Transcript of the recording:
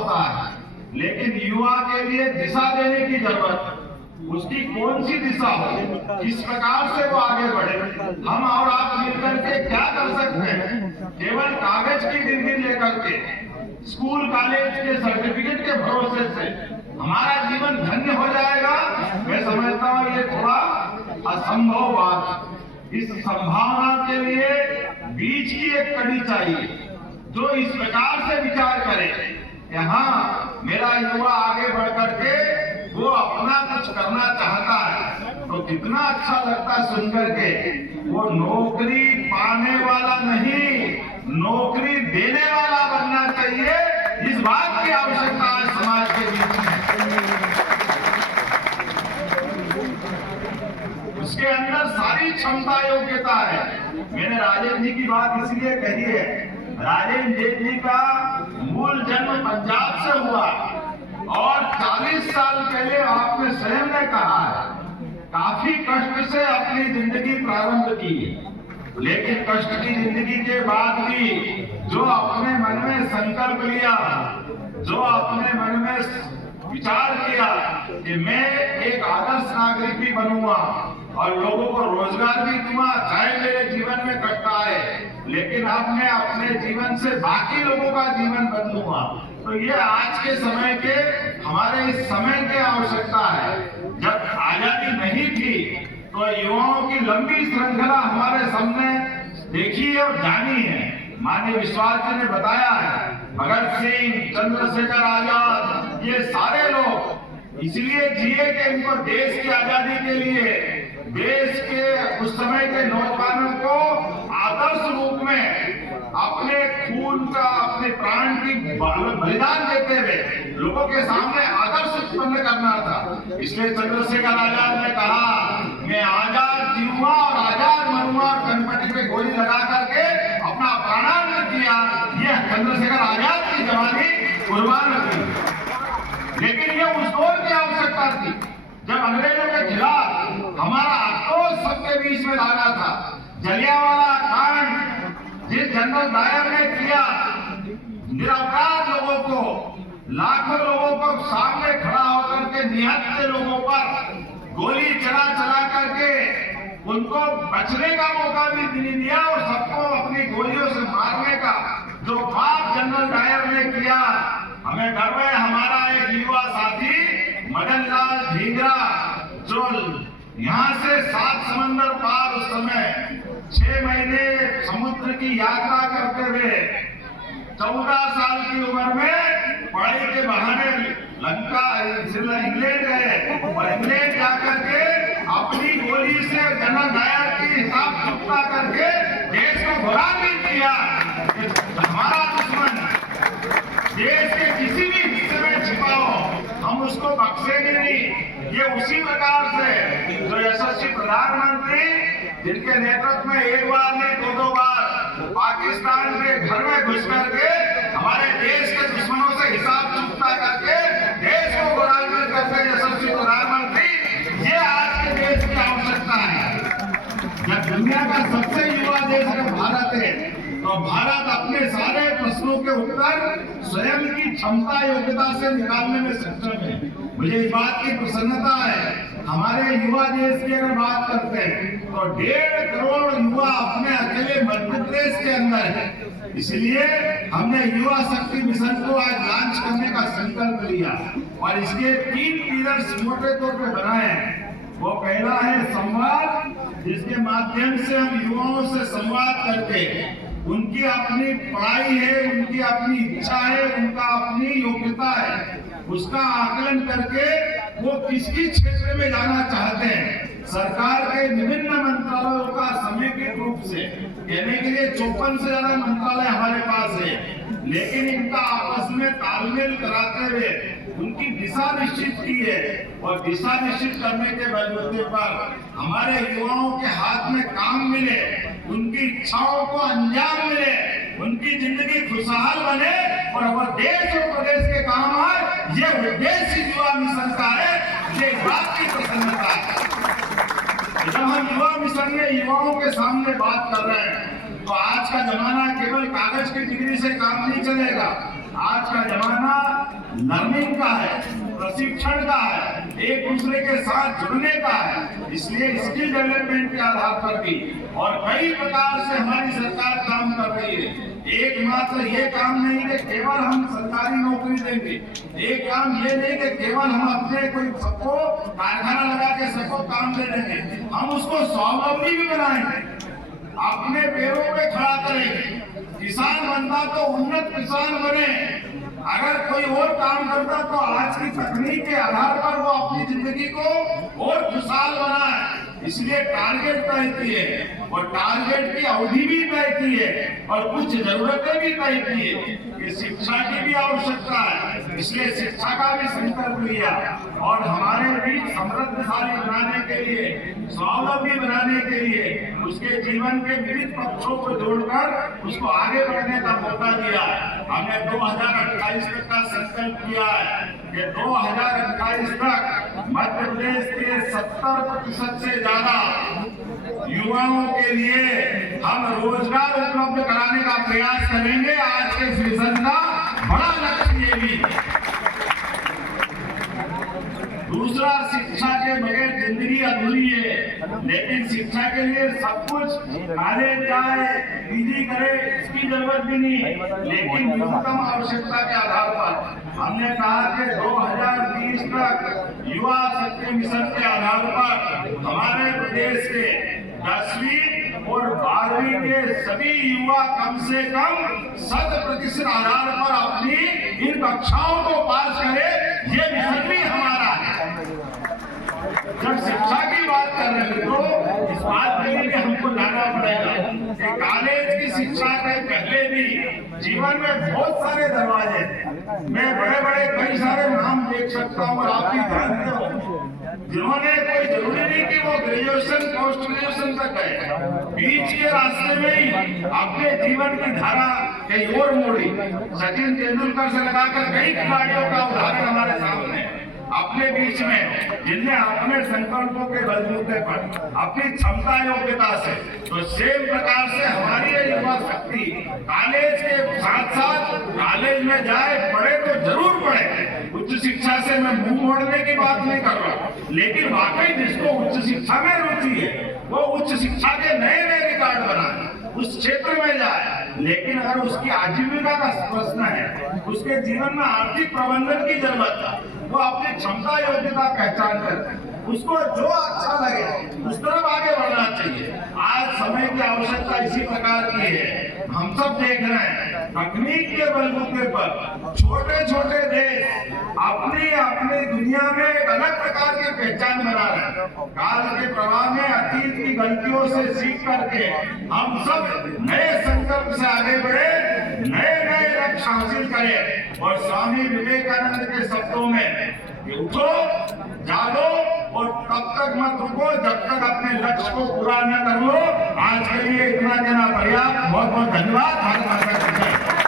होता है, लेकिन युवा के लिए दिशा देने की जरूरत है। उसकी कौन सी दिशा हो, किस प्रकार से वो आगे बढ़े। हम और आप मिलकर के क्या कर सकते हैं? केवल कागज की डिग्री लेकर के, स्कूल कॉलेज के सर्टिफिकेट के भरोसे से हमारा जीवन धन्य हो जाएगा, मैं समझता हूँ ये थोड़ा असंभव बात। इस संभावना के लिए बीच की एक कड़ी चाहिए जो इस प्रकार से विचार करे, यहाँ मेरा युवा आगे बढ़ करके वो अपना कुछ करना चाहता है, तो कितना अच्छा लगता है सुनकर के। वो नौकरी पाने वाला नहीं, नौकरी देने वाला बनना चाहिए। इस बात की आवश्यकता है समाज के बीच में। उसके अंदर सारी क्षमता योग्यता है। मैंने राजेंद्र जी की बात इसलिए कही है, राजेंद्र जेटली का मूल जन्म पंजाब से हुआ और 40 साल पहले आपने स्वयं ने कहा है काफी कष्ट से अपनी जिंदगी प्रारंभ की, लेकिन कष्ट की जिंदगी के बाद भी जो अपने मन में संकल्प लिया, जो अपने मन में विचार किया कि मैं एक आदर्श नागरिक भी बनूंगा और लोगों को रोजगार भी दूंगा, चाहे मेरे जीवन में कष्ट आए, लेकिन अब मैं अपने जीवन से बाकी लोगों का जीवन बदलूंगा। तो ये आज के समय के, हमारे इस समय की आवश्यकता है। जब आजादी नहीं थी तो युवाओं की लंबी श्रृंखला हमारे सामने देखी और जानी है। माननीय विश्वास जी ने बताया है, भगत सिंह, चंद्रशेखर आजाद, ये सारे लोग इसलिए जिए कि इनको देश की आजादी के लिए, देश के उस समय के नौजवानों को आदर्श रूप में अपने खून का, अपने प्राण की बलिदान देते हुए लोगों के सामने आदर्श उत्पन्न करना था। इसलिए चंद्रशेखर आजाद ने कहा, मैं आजाद जीऊंगा और आजाद मरूंगा, कनपट्टी पे गोली लगा करके अपना प्राणांत किया। यह चंद्रशेखर आजाद की जवानी कुर्बान की। लेकिन यह उस दौर की आवश्यकता थी जब अंग्रेजों के खिलाफ हमारा आक्रोश सबके बीच में लाना था। जलियांवाला कांड जिस जनरल डायर ने किया, निरपराध लोगों को, लाखों लोगों को सामने खड़ा होकर के निहत्थे लोगों पर गोली चला चला करके उनको बचने का मौका भी नहीं दिया और सबको अपनी गोलियों से मारने का जो पाप जनरल डायर ने किया, हमें गर्व है। हमारा एक युवा साथी मदन लाल ढींगरा जो यहाँ से 7 समंदर पार उस समय 6 महीने समुद्र की यात्रा करते हुए 14 साल की उम्र में पढ़ाई के बहाने लंका इंग्लैंड गए और इंग्लैंड जाकर के अपनी गोली से जनरल डायर की हिसाब चुकता करके देश को घोरान्वित किया। हमारा दुश्मन देश के किसी भी हिस्से में छिपा हो, हम उसको बख्शेंगे नहीं। ये उसी प्रकार से जो यशस्वी प्रधानमंत्री जिनके नेतृत्व में एक बार नहीं 2 बार पाकिस्तान के घर में घुस करके हमारे देश के दुश्मनों से हिसाब चुकता करके देश को घोरान्वित करते यशस्वी प्रधानमंत्री, ये आज के देश की आवश्यकता है। जब दुनिया का सबसे युवा देश अगर भारत है, तो भारत अपने सारे प्रश्नों के उत्तर स्वयं की क्षमता योग्यता से निकालने में सक्षम है। मुझे इस बात की प्रसन्नता है। हमारे युवा देश की अगर बात करते हैं तो 1.5 करोड़ युवा अपने अकेले मध्य प्रदेश के अंदर है। इसलिए हमने युवा शक्ति मिशन को आज लॉन्च करने का संकल्प लिया और इसके 3 पिलर्स मोटे तौर पे बनाए हैं। वो पहला है संवाद, जिसके माध्यम से हम युवाओं से संवाद करके उनकी अपनी पढ़ाई है, उनकी अपनी इच्छा है, उनका अपनी योग्यता है, उसका आकलन करके वो किस किस क्षेत्र में जाना चाहते हैं। सरकार के विभिन्न मंत्रालयों का समेकित रूप से कहने के लिए 54 से ज्यादा मंत्रालय हमारे पास है, लेकिन इनका आपस में तालमेल कराते हुए उनकी दिशा निश्चित की है और दिशा निश्चित करने के बलबूते पर हमारे युवाओं के हाथ में काम मिले, उनकी इच्छाओं को अंजाम मिले, उनकी जिंदगी खुशहाल बने और वह देश और प्रदेश के काम आए। ये उद्देश्य युवा मिशन का है। ये बात की प्रसन्नता है। जब हम युवा मिशन में युवाओं के सामने बात कर रहे हैं तो आज का जमाना केवल कागज की डिग्री से काम नहीं चलेगा। आज का जमाना लर्निंग का है, प्रशिक्षण का है, एक दूसरे के साथ जुड़ने का है। इसलिए स्किल डेवलपमेंट के आधार पर भी और कई प्रकार से हमारी सरकार काम कर रही है। एकमात्र ये काम नहीं कि केवल हम सरकारी नौकरी देंगे, एक काम ये नहीं कि केवल हम अपने कोई सबको कारखाना लगा के सबको काम दे देंगे, हम उसको स्वावलंबी भी बनाएंगे, अपने पैरों पे खड़ा करेंगे। किसान बनता तो उन्नत किसान बने, अगर कोई और काम करता तो आज की तकनीक के आधार पर वो अपनी जिंदगी को और खुशहाल बनाए। इसलिए टारगेट तय किए और टारगेट की अवधि भी तय की है और कुछ जरूरतें भी तय की है कि शिक्षा की भी आवश्यकता है। इसलिए शिक्षा का भी संकल्प लिया और हमारे बीच समृद्धशाली बनाने के लिए, स्वावलंबी बनाने के लिए, उसके जीवन के विविध पक्षों को जोड़कर उसको आगे बढ़ने का मौका दिया। हमने 2028 तक का संकल्प किया है कि 2028 तक मध्य प्रदेश के 70% से ज्यादा युवाओं के लिए हम रोजगार उपलब्ध कराने का प्रयास करेंगे। आज के इस मिशन का बड़ा लक्ष्य ये भी। दूसरा, शिक्षा के बगैर जिंदगी अधूरी है, लेकिन शिक्षा के लिए सब कुछ कॉलेज जाए, पीजी करे, इसकी जरूरत भी नहीं, लेकिन न्यूनतम आवश्यकता के आधार पर हमने कहा कि 2030 तक युवा शक्ति मिशन के आधार पर हमारे प्रदेश के 10वीं और 12वीं के सभी युवा कम से कम 100% आधार पर अपनी इन कक्षाओं को पास करे। ये मिशन भी हमारा है। जब शिक्षा की बात कर रहे हैं तो इस बात के लिए हमको जानना पड़ेगा कि कॉलेज की शिक्षा के पहले भी जीवन में बहुत सारे दरवाजे हैं। मैं बड़े बड़े कई सारे नाम देख सकता हूँ और आप भी ध्यान दो, जिन्होंने कोई जरूरी नहीं कि वो ग्रेजुएशन पोस्ट ग्रेजुएशन तक गए, बीच के रास्ते में ही अपने जीवन की धारा कहीं और मोड़ी। सचिन तेंदुलकर से लगाकर कई खिलाड़ियों का उदाहरण हमारे सामने है अपने बीच में, जिनने अपने संकल्पों के बलबूते पर, अपनी क्षमता योग्यता से, तो सेम प्रकार से हमारी युवा शक्ति कॉलेज के साथ साथ कॉलेज में जाए, पढ़े तो जरूर पढ़े। उच्च शिक्षा से मैं मुंह मोड़ने की बात नहीं कर रहा, लेकिन वाकई जिसको उच्च शिक्षा में रुचि है वो उच्च शिक्षा के नए नए रिकॉर्ड बनाए, उस क्षेत्र में जाए। लेकिन अगर उसकी आजीविका का प्रश्न है, उसके जीवन में आर्थिक प्रबंधन की जरूरत है, वो अपनी क्षमता योग्यता पहचान कर उसको जो अच्छा लगे उस तरफ आगे बढ़ना चाहिए। आज समय की आवश्यकता इसी प्रकार की है। हम सब देख रहे हैं तकनीक के बलबूते पर छोटे छोटे देश अपनी अपनी दुनिया में एक अलग प्रकार की पहचान बना रहे हैं। काल के प्रवाह में अतीत की गलतियों से सीख करके हम सब नए संकल्प से आगे बढ़े, नए नए लक्ष्य हासिल करें। और स्वामी विवेकानंद के शब्दों में उठो, जागो और तब तक मत रुको जब तक अपने लक्ष्य को पूरा न कर लो। आज के लिए इतना कहना पर्याप्त। बहुत बहुत धन्यवाद। भारत माता की जय।